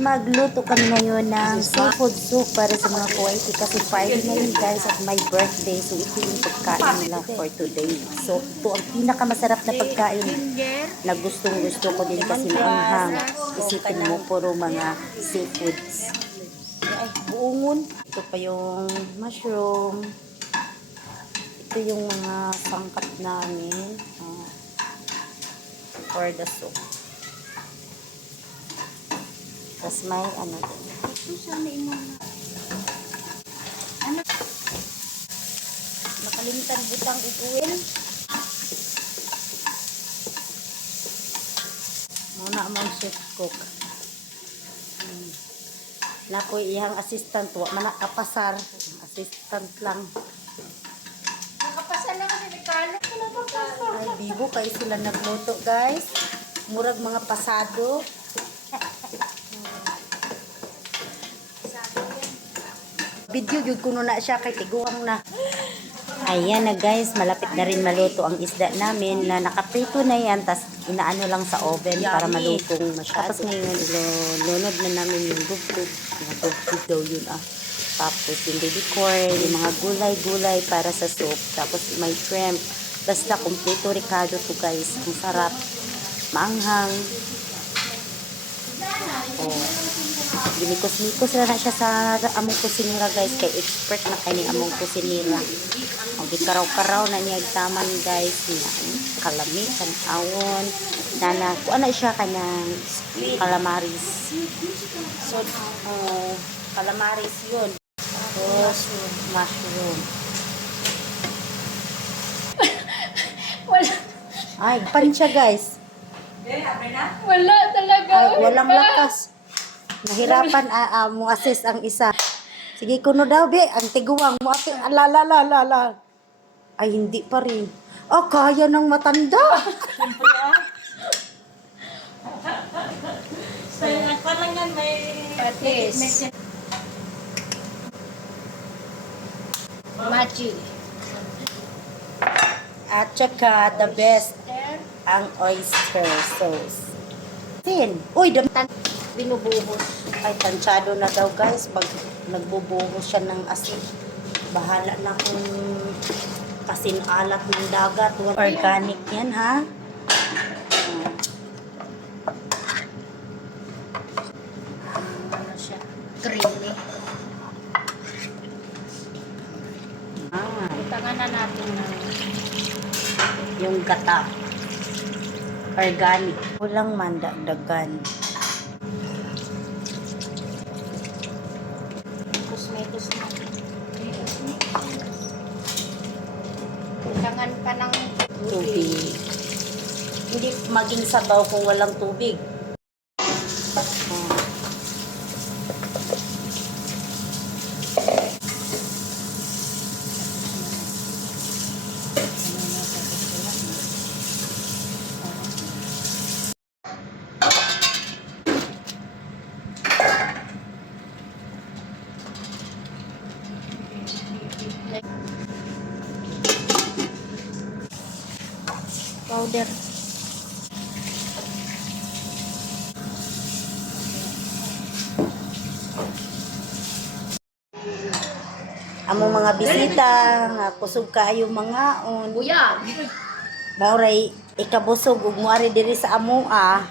Magluto kami ngayon ng seafood soup para sa mga Kuwaiti kasi Friday na yun guys at my birthday. So ito yung pagkain nila for today. So ito ang pinakamasarap na pagkain na gustong gusto ko din kasi maanghang. Isipin mo puro mga seafoods. Ay, buongon. Ito pa yung mushroom. Ito yung mga sangkap namin for the soup. Tapos may ano din. Nakalimutan butang iguin. Muna amang chef cook. Nakoy iyang assistant. Wa man nakapasar. Assistant lang. Nakapasar lang kasi ni Carlo. Ay, bibo kayo sila nagluto guys. Murag mga pasado. Video yun kuno na siya kay tiguang na. Ayan na guys, malapit na rin maluto ang isda namin na nakaprito na yan, tas inaano lang sa oven para malutong masyado. Tapos ngayon, ilunod na namin yung gugtug. Gugtug daw yun Tapos yung baby corn, yung mga gulay-gulay para sa soup. Tapos may shrimp. Basta kompleto ricado to guys. Ang sarap. Maanghang. Oh. Ginikos-mikos na siya sa among kusinira guys. Kay expert na kay among kusinira. O gikaraw-karaw na niya taman guys. Kalami, tanawon. Nana, kuha na siya kanyang calamaris. So, calamaris yun. Tapos, mushroom. Wala. Ay, pan siya guys. Wala talaga. Ay, walang lakas. Nahirapan mo assist ang isa. Sige kuno daw be, ang tiguang mo ate. La. Ay hindi pa rin. Oh, kaya ng matanda. So, parang yan may patis. Machi. At saka the best ang oyster sauce. Tin. Uy, binubuhos. Ay, tansyado na daw guys. Pag nagbubuhos siya ng asin, bahala na kung kasin-alat ng dagat. Organic yan, ha? Ano siya? Creamy. Itangan na natin na Yung gata. Organic. Walang mandagdagan. kusmetos na. Itangan pa ng Tubig. Hindi maging sabaw kung walang tubig. powder. Among mga bisita nga kusog kaayo mga on. Buyag. Mauray ikabusog ug moari diri sa amoa.